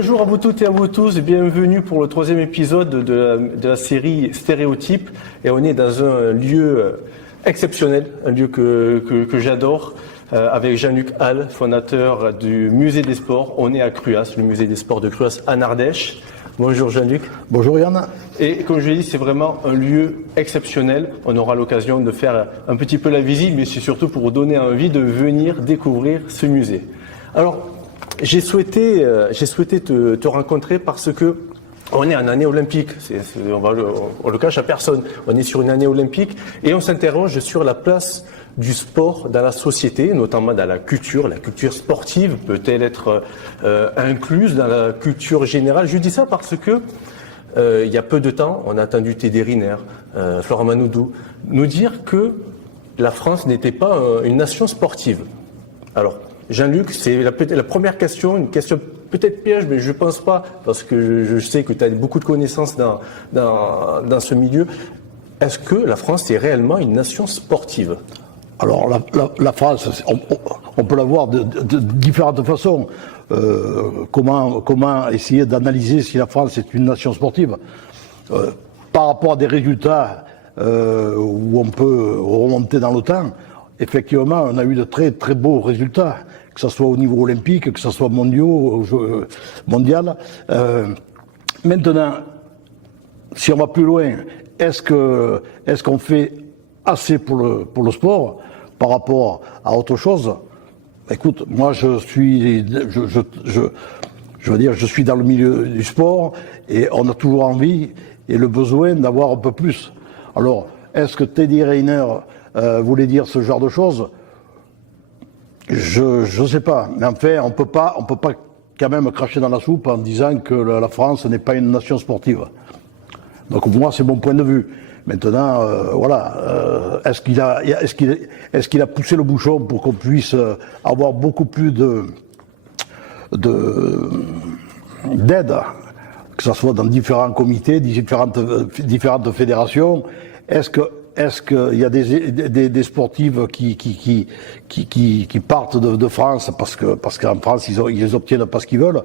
Bonjour à vous toutes et à vous tous, bienvenue pour le troisième épisode de la série Stéréotypes. Et on est dans un lieu exceptionnel, un lieu que j'adore, avec Jean-Luc Hall, fondateur du Musée des Sports. On est à Cruas, le Musée des Sports de Cruas en Ardèche. Bonjour Jean-Luc. Bonjour Yann. Et comme je l'ai dit, c'est vraiment un lieu exceptionnel. On aura l'occasion de faire un petit peu la visite, mais c'est surtout pour vous donner envie de venir découvrir ce musée. Alors, j'ai souhaité te rencontrer parce que on est en année olympique. On le cache à personne. On est sur une année olympique et on s'interroge sur la place du sport dans la société, notamment dans la culture. La culture sportive peut-elle être incluse dans la culture générale? Je dis ça parce que il y a peu de temps, on a entendu Teddy Riner, Florent Manoudou nous dire que la France n'était pas une nation sportive. Alors, Jean-Luc, c'est la première question, une question peut-être piège, mais je ne pense pas, parce que je sais que tu as beaucoup de connaissances dans ce milieu. Est-ce que la France est réellement une nation sportive? Alors la France, on peut la voir de différentes façons. Comment essayer d'analyser si la France est une nation sportive par rapport à des résultats où on peut remonter dans le temps. Effectivement, on a eu de très très beaux résultats, que ce soit au niveau olympique, que ce soit mondial. Maintenant, si on va plus loin, est-ce qu'on fait assez pour le sport par rapport à autre chose? Écoute, moi je suis dans le milieu du sport et on a toujours envie et le besoin d'avoir un peu plus. Alors, est-ce que Teddy Riner voulait dire ce genre de choses? Je sais pas, mais enfin on peut pas quand même cracher dans la soupe en disant que la France n'est pas une nation sportive. Donc moi c'est mon point de vue. Maintenant est-ce qu'il a poussé le bouchon pour qu'on puisse avoir beaucoup plus d'aide, que ce soit dans différents comités, différentes fédérations? Est-ce qu'il y a des sportives qui partent de France parce qu'en France ils obtiennent pas ce qu'ils veulent?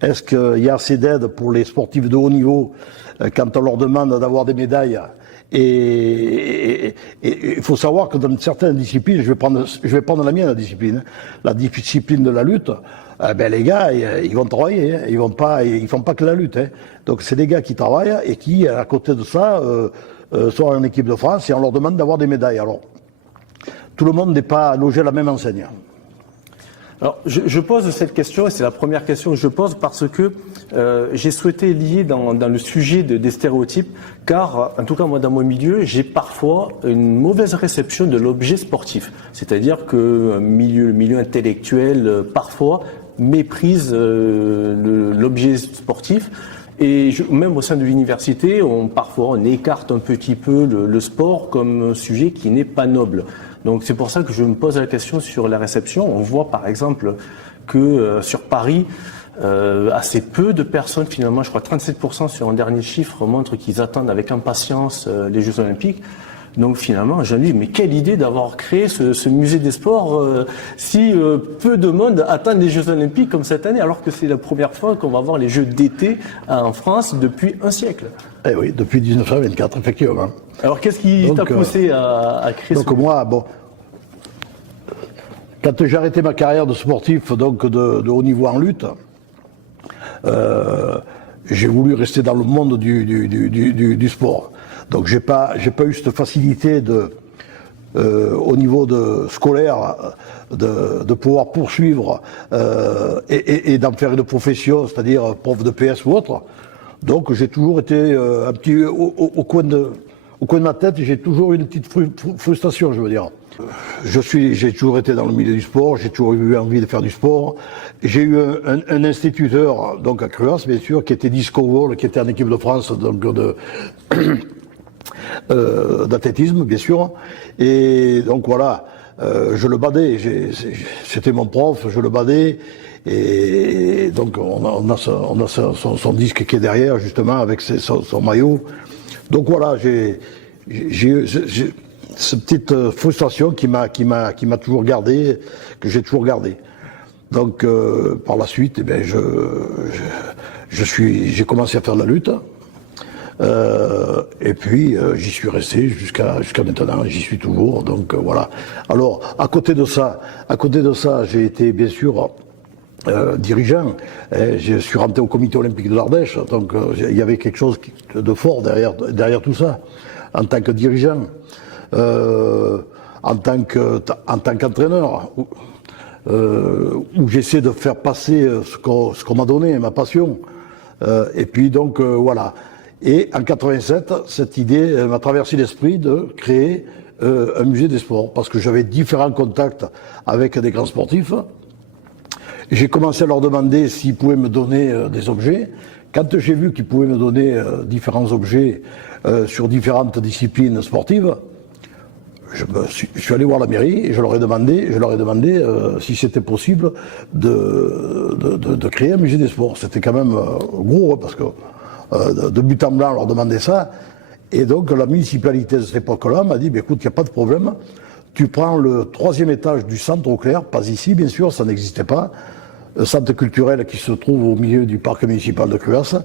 Est-ce qu'il y a assez d'aide pour les sportifs de haut niveau quand on leur demande d'avoir des médailles? Et il faut savoir que dans certaines disciplines, je vais prendre la mienne, la discipline de la lutte. Les gars, ils vont travailler, hein, ils font pas que la lutte. Hein. Donc c'est des gars qui travaillent et qui, à côté de ça, sont en équipe de France et on leur demande d'avoir des médailles. Alors, tout le monde n'est pas logé à la même enseigne. Alors, je pose cette question, et c'est la première question que je pose, parce que j'ai souhaité lier dans le sujet des stéréotypes, car, en tout cas, moi, dans mon milieu, j'ai parfois une mauvaise réception de l'objet sportif. C'est-à-dire que le milieu intellectuel, parfois, méprise l'objet sportif. Et même au sein de l'université, parfois on écarte un petit peu le sport comme un sujet qui n'est pas noble. Donc c'est pour ça que je me pose la question sur la réception. On voit par exemple que sur Paris, assez peu de personnes, finalement, je crois 37% sur un dernier chiffre, montrent qu'ils attendent avec impatience les Jeux Olympiques. Donc finalement, Jean-Luc, mais quelle idée d'avoir créé ce musée des sports si peu de monde attendent les Jeux Olympiques comme cette année, alors que c'est la première fois qu'on va voir les Jeux d'été en France depuis un siècle. Eh oui, depuis 1924, effectivement. Alors qu'est-ce qui t'a poussé à créer donc moi, quand j'ai arrêté ma carrière de sportif, donc de haut niveau en lutte, j'ai voulu rester dans le monde du sport. Donc j'ai pas eu cette facilité au niveau scolaire de pouvoir poursuivre et d'en faire une profession, c'est-à-dire prof de PS ou autre. Donc j'ai toujours été un petit au coin de ma tête, j'ai toujours eu une petite frustration, je veux dire. J'ai toujours été dans le milieu du sport, j'ai toujours eu envie de faire du sport. J'ai eu un instituteur, donc à Cruas, bien sûr, qui était disco-ball, qui était en équipe de France, donc d'athlétisme, bien sûr. Et donc voilà, je le badais, c'était mon prof, je le badais. Et donc on a son disque qui est derrière, justement, avec son maillot. Donc voilà, j'ai eu cette petite frustration qui m'a toujours gardé, que j'ai toujours gardé. Donc par la suite, eh bien, j'ai commencé à faire de la lutte. Et puis j'y suis resté jusqu'à maintenant, j'y suis toujours. Donc voilà. Alors à côté de ça, j'ai été bien sûr dirigeant. Je suis rentré au comité olympique de l'Ardèche, donc il y avait quelque chose de fort derrière tout ça. En tant que dirigeant, en tant qu'entraîneur, où j'essaie de faire passer ce qu'on m'a donné, ma passion. Et puis donc voilà. Et en 87, cette idée m'a traversé l'esprit de créer un musée des sports, parce que j'avais différents contacts avec des grands sportifs. J'ai commencé à leur demander s'ils pouvaient me donner des objets. Quand j'ai vu qu'ils pouvaient me donner différents objets sur différentes disciplines sportives, je suis allé voir la mairie et je leur ai demandé si c'était possible de créer un musée des sports. C'était quand même gros, parce que de but en blanc, on leur demandait ça. Et donc la municipalité de cette époque-là m'a dit, écoute, il n'y a pas de problème, tu prends le 3e étage du centre Auclair, pas ici bien sûr, ça n'existait pas, le centre culturel qui se trouve au milieu du parc municipal de Cruas.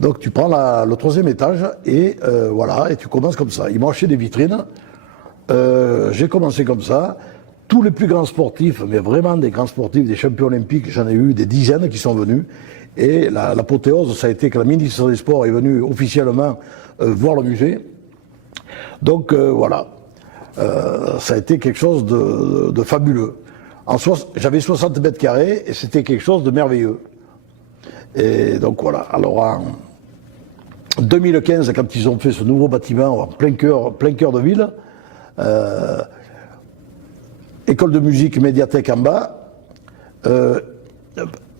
Donc tu prends le 3e étage et voilà, et tu commences comme ça. Ils m'ont acheté des vitrines, j'ai commencé comme ça. Tous les plus grands sportifs, mais vraiment des grands sportifs, des champions olympiques, j'en ai eu des dizaines qui sont venus. Et l'apothéose, ça a été que la ministre des Sports est venue officiellement voir le musée. Donc voilà, ça a été quelque chose de fabuleux. J'avais 60 mètres carrés et c'était quelque chose de merveilleux. Et donc voilà, alors en 2015, quand ils ont fait ce nouveau bâtiment en plein cœur de ville, école de musique, médiathèque en bas,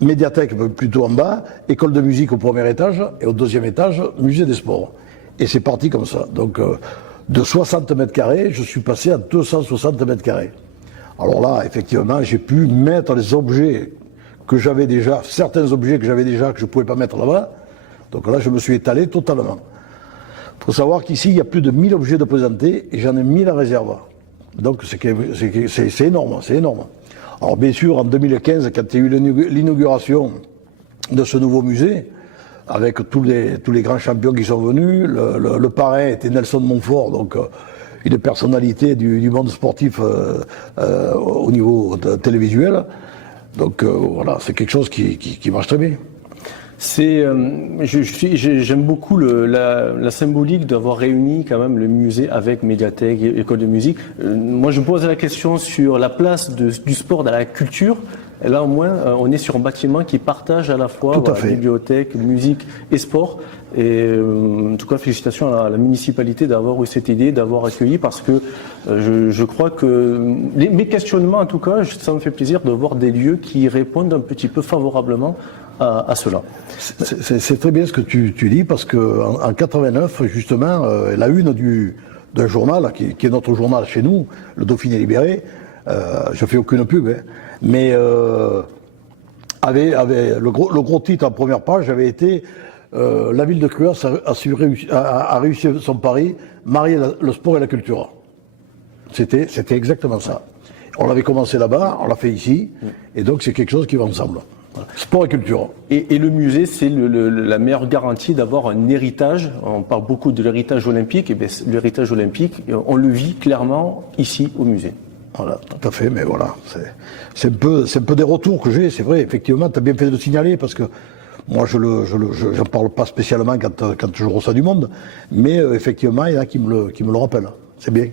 médiathèque plutôt en bas, école de musique au 1er étage et au 2e étage, musée des sports. Et c'est parti comme ça. Donc de 60 mètres carrés, je suis passé à 260 mètres carrés. Alors là, effectivement, j'ai pu mettre les objets que j'avais déjà, certains objets que j'avais déjà, que je ne pouvais pas mettre là-bas. Donc là, je me suis étalé totalement. Il faut savoir qu'ici, il y a plus de 1000 objets de présentés et j'en ai 1000 en réserve. Donc c'est énorme, c'est énorme. Alors bien sûr, en 2015, quand il y a eu l'inauguration de ce nouveau musée, avec tous les grands champions qui sont venus, le parrain était Nelson Montfort, donc une personnalité du monde sportif au niveau télévisuel. Donc voilà, c'est quelque chose qui marche très bien. J'aime beaucoup la symbolique d'avoir réuni quand même le musée avec médiathèque et école de musique. Moi, je me pose la question sur la place du sport dans la culture. Et là, au moins, on est sur un bâtiment qui partage à la fois bibliothèque, musique et sport. Et en tout cas, félicitations à la municipalité d'avoir eu cette idée, d'avoir accueilli, parce que je crois que mes questionnements, en tout cas, ça me fait plaisir de voir des lieux qui répondent un petit peu favorablement à cela. C'est très bien ce que tu dis, parce qu'en 89, justement, la une d'un journal, qui est notre journal chez nous, le Dauphiné Libéré, je fais aucune pub, hein, mais avait le gros titre en première page avait été la ville de Cruas a réussi son pari, marier le sport et la culture. C'était exactement ça. On l'avait commencé là-bas, on l'a fait ici, et donc c'est quelque chose qui va ensemble. Sport et culture. Et le musée, c'est la meilleure garantie d'avoir un héritage. On parle beaucoup de l'héritage olympique, et bien l'héritage olympique, on le vit clairement ici au musée. Voilà, tout à fait, mais voilà, c'est un peu des retours que j'ai, c'est vrai, effectivement, tu as bien fait de le signaler, parce que moi je n'en parle pas spécialement quand je reçois du monde, mais effectivement, il y en a qui me le rappellent, c'est bien.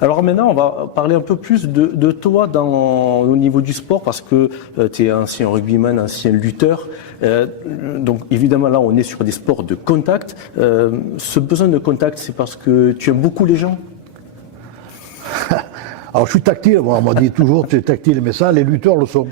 Alors maintenant, on va parler un peu plus de toi au niveau du sport, parce que tu es ancien rugbyman, ancien lutteur. Donc évidemment, là, on est sur des sports de contact. Ce besoin de contact, c'est parce que tu aimes beaucoup les gens? Alors je suis tactile, moi, on m'a dit toujours tu es tactile, mais ça, les lutteurs le sont.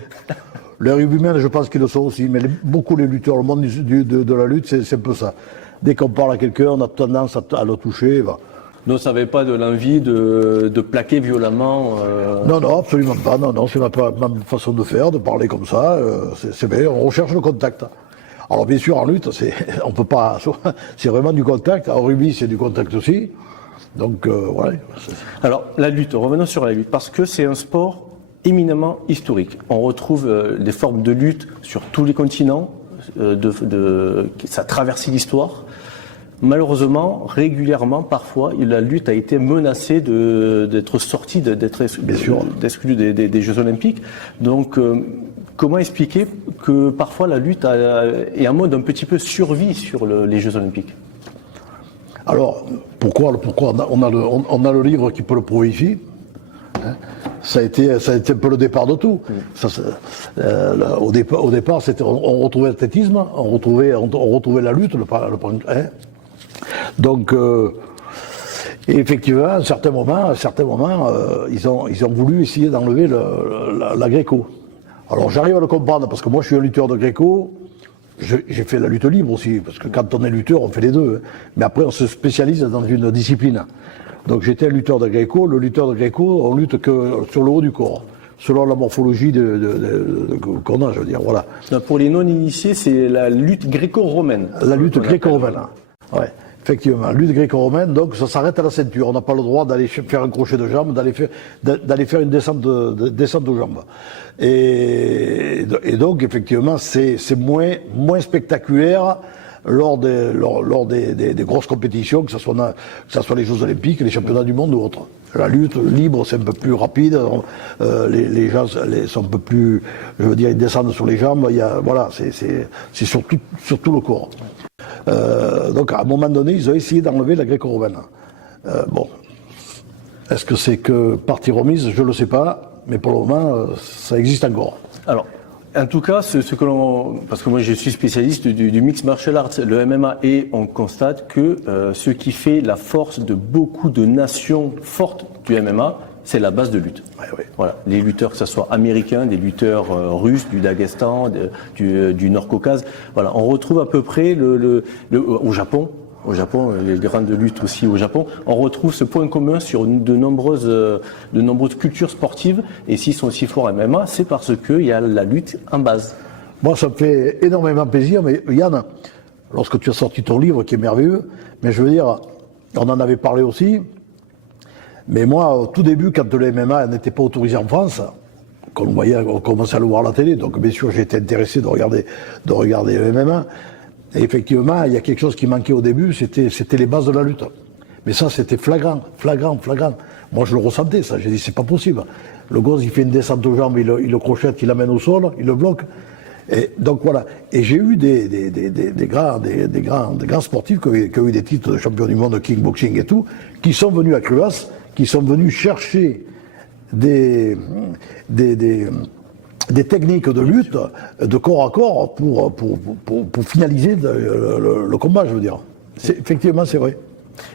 Les rugbymen, je pense qu'ils le sont aussi, mais beaucoup les lutteurs, le monde de la lutte, c'est un peu ça. Dès qu'on parle à quelqu'un, on a tendance à le toucher. Bah. Donc ça n'avait pas de l'envie de plaquer violemment Non, absolument pas. Non, c'est ma façon de faire, de parler comme ça. C'est bien, on recherche le contact. Alors bien sûr, en lutte, on peut pas. C'est vraiment du contact. En rugby, c'est du contact aussi. Donc, ouais. Alors, la lutte, revenons sur la lutte, parce que c'est un sport éminemment historique. On retrouve des formes de lutte sur tous les continents, ça traverse l'histoire. Malheureusement, régulièrement, parfois, la lutte a été menacée d'être sortie, d'être exclue des Jeux Olympiques. Donc, comment expliquer que parfois la lutte est en mode un petit peu survie sur les Jeux Olympiques? Alors, pourquoi on a le livre qui peut le prouver ici, hein. Ça a été un peu le départ de tout. Au départ, on retrouvait l'athlétisme, on retrouvait la lutte, hein. Donc, effectivement, à un certain moment, ils ont voulu essayer d'enlever la gréco. Alors, j'arrive à le comprendre parce que moi, je suis un lutteur de gréco. J'ai fait la lutte libre aussi, parce que quand on est lutteur, on fait les deux. Hein. Mais après, on se spécialise dans une discipline. Donc j'étais un lutteur de gréco. Le lutteur de gréco, on lutte que sur le haut du corps, selon la morphologie qu'on a, je veux dire. Voilà. Pour les non-initiés, c'est la lutte gréco-romaine. La lutte gréco-romaine. Ouais. Effectivement, lutte gréco-romaine, donc ça s'arrête à la ceinture. On n'a pas le droit d'aller faire un crochet de jambe, d'aller faire une descente de jambes. Et donc, effectivement, c'est moins spectaculaire lors des grosses compétitions, que ce soit les Jeux Olympiques, les championnats du monde ou autres. La lutte libre, c'est un peu plus rapide. Les gens sont un peu plus, je veux dire, ils descendent sur les jambes. Voilà, c'est sur tout le corps. Donc à un moment donné, ils ont essayé d'enlever la gréco-romaine. Bon, est-ce que c'est que partie remise? Je ne le sais pas, mais pour le moment, ça existe encore. Alors, en tout cas, parce que moi je suis spécialiste du mixed martial arts, le MMA, et on constate que ce qui fait la force de beaucoup de nations fortes du MMA, c'est la base de lutte. Ouais. Voilà, les lutteurs, que ce soit américains, des lutteurs russes, du Daghestan, du Nord-Caucase. Voilà, on retrouve à peu près au Japon, les grandes luttes aussi au Japon, on retrouve ce point commun sur de nombreuses cultures sportives. Et s'ils sont aussi forts en MMA, c'est parce qu'il y a la lutte en base. Moi, ça me fait énormément plaisir, mais Yann, lorsque tu as sorti ton livre, qui est merveilleux, mais je veux dire, on en avait parlé aussi. Mais moi, au tout début, quand le MMA n'était pas autorisé en France, on commençait à le voir à la télé, donc bien sûr j'ai été intéressé de regarder le MMA. Et effectivement, il y a quelque chose qui manquait au début, c'était les bases de la lutte. Mais ça, c'était flagrant. Moi, je le ressentais, ça. J'ai dit, c'est pas possible. Le gosse, il fait une descente aux jambes, il le crochette, il l'amène au sol, il le bloque. Et donc voilà. Et j'ai eu des grands sportifs qui ont eu des titres de champion du monde de kickboxing et tout, qui sont venus à Cruas, qui sont venus chercher des techniques de lutte de corps à corps pour finaliser le combat, je veux dire. Effectivement, c'est vrai.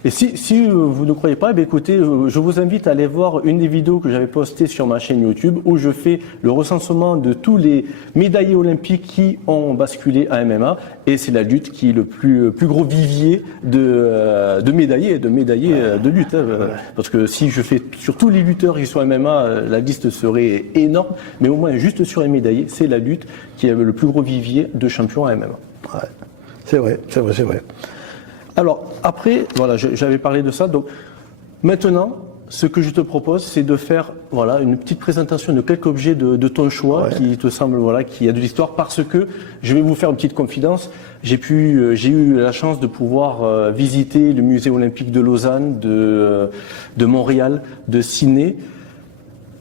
Et si vous ne croyez pas, écoutez, je vous invite à aller voir une des vidéos que j'avais postées sur ma chaîne YouTube où je fais le recensement de tous les médaillés olympiques qui ont basculé à MMA, et c'est la lutte qui est le plus gros vivier de médaillés de lutte. Hein, parce que si je fais sur tous les lutteurs qui sont à MMA, la liste serait énorme, mais au moins juste sur les médaillés, c'est la lutte qui a le plus gros vivier de champions à MMA. Ouais. C'est vrai. Alors, après, voilà, j'avais parlé de ça. Donc, maintenant, ce que je te propose, c'est de faire, voilà, une petite présentation de quelques objets de ton choix, qui te semble, voilà, qui a de l'histoire, parce que je vais vous faire une petite confidence. J'ai eu la chance de pouvoir visiter le musée olympique de Lausanne, de Montréal, de Sydney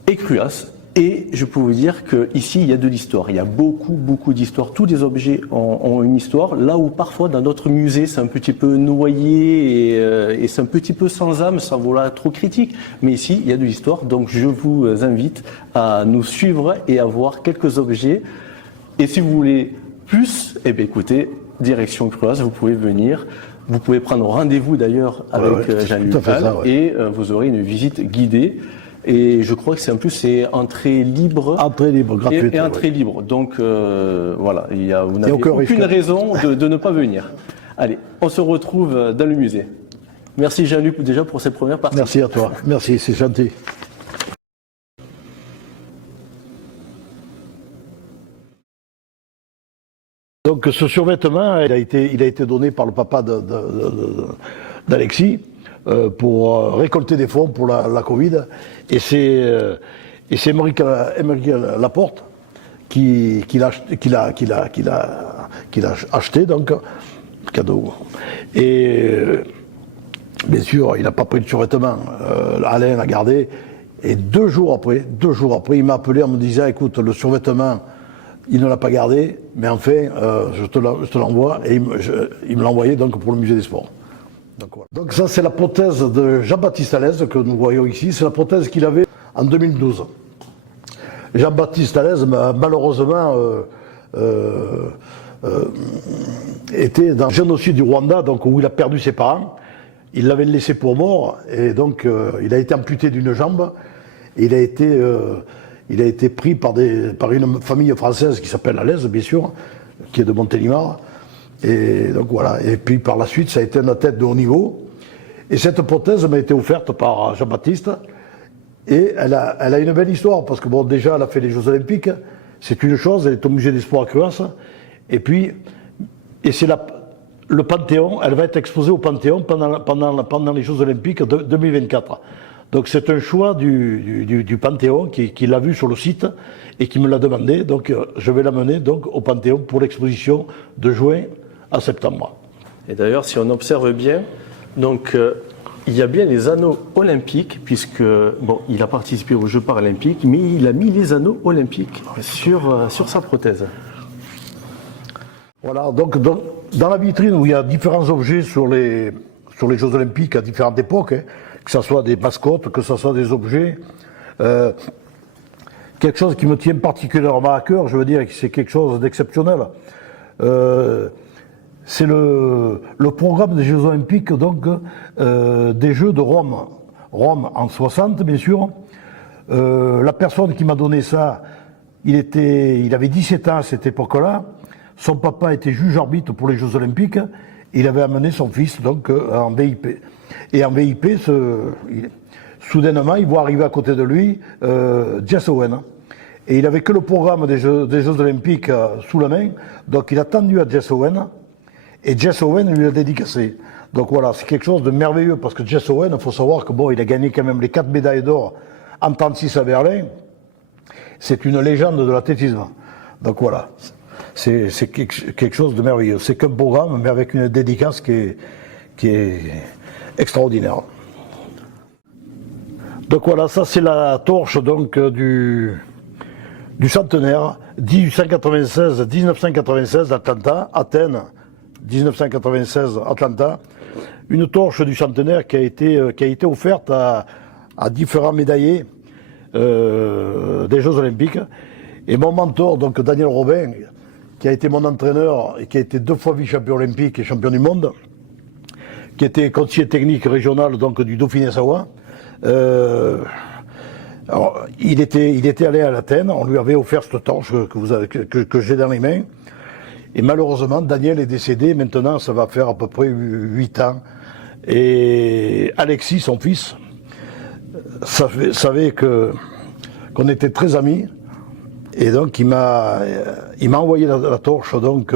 et Cruas. Et je peux vous dire qu'ici, il y a de l'histoire. Il y a beaucoup d'histoire. Tous les objets ont une histoire. Là où parfois, dans d'autres musées, c'est un petit peu noyé et c'est un petit peu sans âme, sans vouloir trop critique. Mais ici, il y a de l'histoire. Donc, je vous invite à nous suivre et à voir quelques objets. Et si vous voulez plus, eh bien, écoutez, direction Cruas, vous pouvez venir. Vous pouvez prendre rendez-vous d'ailleurs avec Jean-Luc Val, et vous aurez une visite guidée. Et je crois que c'est entrée libre. Entrée libre, gratuite. Et entrée libre. Donc voilà, vous n'avez aucune raison de ne pas venir. Allez, on se retrouve dans le musée. Merci Jean-Luc déjà pour cette première partie. Merci à toi. Merci, c'est gentil. Donc ce survêtement, il a été donné par le papa d'Alexis pour récolter des fonds pour la Covid. Et Et c'est Émeric Laporte qui l'a acheté, donc, cadeau. Et bien sûr, il n'a pas pris de survêtement. Alain l'a gardé. Et 2 jours après, il m'a appelé en me disant, écoute, le survêtement, il ne l'a pas gardé, mais enfin, je te l'envoie. Et il me l'a envoyé donc pour le musée des sports. Donc, voilà. Donc ça, c'est la prothèse de Jean-Baptiste Alès que nous voyons ici. C'est la prothèse qu'il avait en 2012. Jean-Baptiste Alès, malheureusement, était dans le génocide du Rwanda, donc où il a perdu ses parents. Il l'avait laissé pour mort, et donc il a été amputé d'une jambe. Et il a été pris par une famille française qui s'appelle Alès, bien sûr, qui est de Montélimar. Et donc voilà. Et puis par la suite, ça a été une athlète de haut niveau. Et cette prothèse m'a été offerte par Jean-Baptiste. Et elle a une belle histoire, parce que bon, déjà, elle a fait les Jeux Olympiques. C'est une chose, elle est au musée des Sports à Cruas. Et puis, c'est le Panthéon, elle va être exposée au Panthéon pendant les Jeux Olympiques de 2024. Donc c'est un choix du Panthéon qui l'a vu sur le site et qui me l'a demandé. Donc je vais l'amener donc au Panthéon pour l'exposition de juin à septembre. Et d'ailleurs, si on observe bien, donc il y a bien les anneaux olympiques, puisque bon, il a participé aux Jeux paralympiques, mais il a mis les anneaux olympiques sur sa prothèse. Voilà, donc dans la vitrine où il y a différents objets sur les Jeux Olympiques à différentes époques, hein, que ce soit des mascottes, que ce soit des objets, quelque chose qui me tient particulièrement à cœur, je veux dire que c'est quelque chose d'exceptionnel. C'est le programme des Jeux Olympiques, donc des Jeux de Rome. Rome en 60, bien sûr. La personne qui m'a donné ça, il avait 17 ans à cette époque-là. Son papa était juge arbitre pour les Jeux Olympiques. Il avait amené son fils donc en VIP. Et en VIP, soudainement, il voit arriver à côté de lui Jess Owen. Et il n'avait que le programme des Jeux Olympiques sous la main. Donc il a tendu à Jess Owen. Et Jess Owen lui a dédicacé. Donc voilà, c'est quelque chose de merveilleux. Parce que Jess Owen, il faut savoir que bon, il a gagné quand même les 4 médailles d'or en 36 à Berlin. C'est une légende de l'athlétisme. Donc voilà. C'est quelque chose de merveilleux. C'est qu'un programme, mais avec une dédicace qui est extraordinaire. Donc voilà, ça c'est la torche donc du centenaire 1996 d'Atlanta, Athènes, 1996 Atlanta. Une torche du centenaire qui a été offerte à différents médaillés des Jeux Olympiques. Et mon mentor, donc Daniel Robin, qui a été mon entraîneur et qui a été 2 fois vice-champion olympique et champion du monde, qui était conseiller technique régional donc du Dauphiné-Savoie. Il était allé à Athènes, on lui avait offert cette torche que j'ai dans les mains. Et malheureusement, Daniel est décédé, maintenant ça va faire à peu près 8 ans. Et Alexis, son fils, savait qu'on était très amis. Et donc il m'a envoyé la torche donc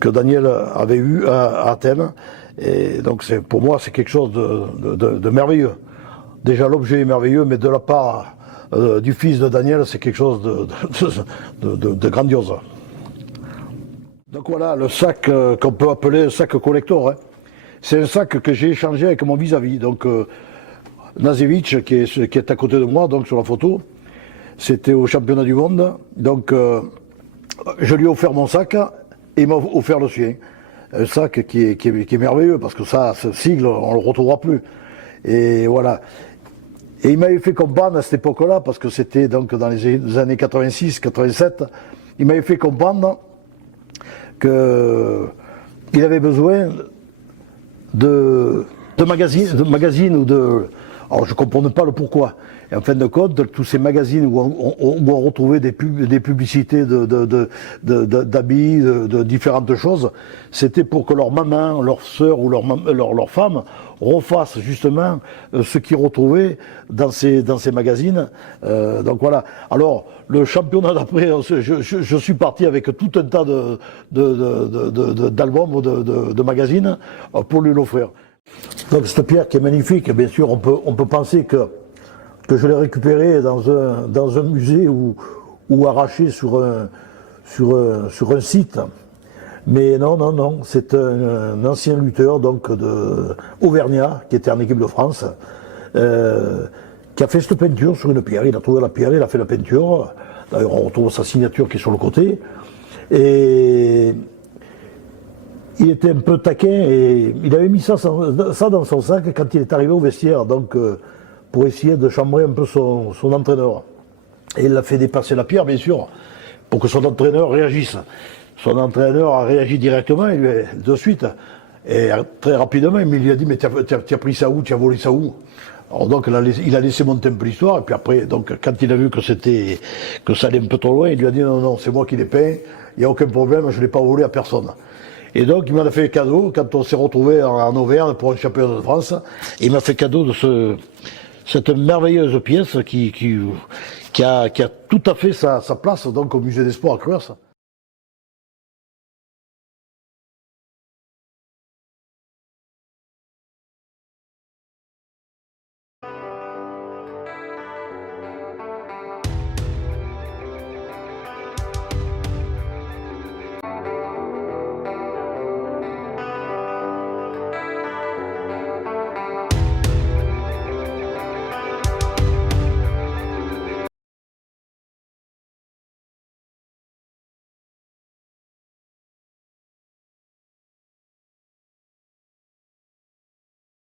que Daniel avait eue à Athènes. Et donc pour moi c'est quelque chose de merveilleux. Déjà l'objet est merveilleux, mais de la part du fils de Daniel, c'est quelque chose de grandiose. Donc voilà le sac qu'on peut appeler un sac collector. Hein. C'est un sac que j'ai échangé avec mon vis-à-vis. Donc Nazevich qui est à côté de moi donc sur la photo. C'était au championnat du monde, donc je lui ai offert mon sac et il m'a offert le sien. Un sac qui est merveilleux parce que ça, ce sigle, on ne le retrouvera plus. Et voilà. Et il m'avait fait comprendre à cette époque-là, parce que c'était donc dans les années 86, 87, il m'avait fait comprendre qu'il avait besoin de magazines ou de... Alors je ne comprenais pas le pourquoi. Et en fin de compte, tous ces magazines où on retrouvait des publicités d'habits, de différentes choses, c'était pour que leur maman, leur sœur ou leur femme refassent justement ce qu'ils retrouvaient dans ces magazines. Donc voilà. Alors, le championnat d'après, je suis parti avec tout un tas d'albums ou de magazines pour lui l'offrir. Donc cette pierre qui est magnifique, bien sûr, on peut penser que que je l'ai récupéré dans un musée ou arraché sur un site. Mais non, c'est un ancien lutteur donc de Auvergnat qui était en équipe de France, qui a fait cette peinture sur une pierre. Il a trouvé la pierre, il a fait la peinture. D'ailleurs, on retrouve sa signature qui est sur le côté. Et il était un peu taquin et il avait mis ça dans son sac quand il est arrivé au vestiaire, donc pour essayer de chambrer un peu son entraîneur. Et il l'a fait dépasser la pierre, bien sûr, pour que son entraîneur réagisse. Son entraîneur a réagi directement, et lui, de suite, et très rapidement, il lui a dit « Mais tu as pris ça où? Tu as volé ça où ?» Alors donc il a laissé monter un peu l'histoire, et puis après, donc, quand il a vu que ça allait un peu trop loin, il lui a dit « Non, c'est moi qui l'ai peint, il n'y a aucun problème, je ne l'ai pas volé à personne. » Et donc il m'a fait cadeau, quand on s'est retrouvé en Auvergne pour un championnat de France, il m'a fait cadeau de cette merveilleuse pièce qui a tout à fait sa place donc au musée des sports à Creux.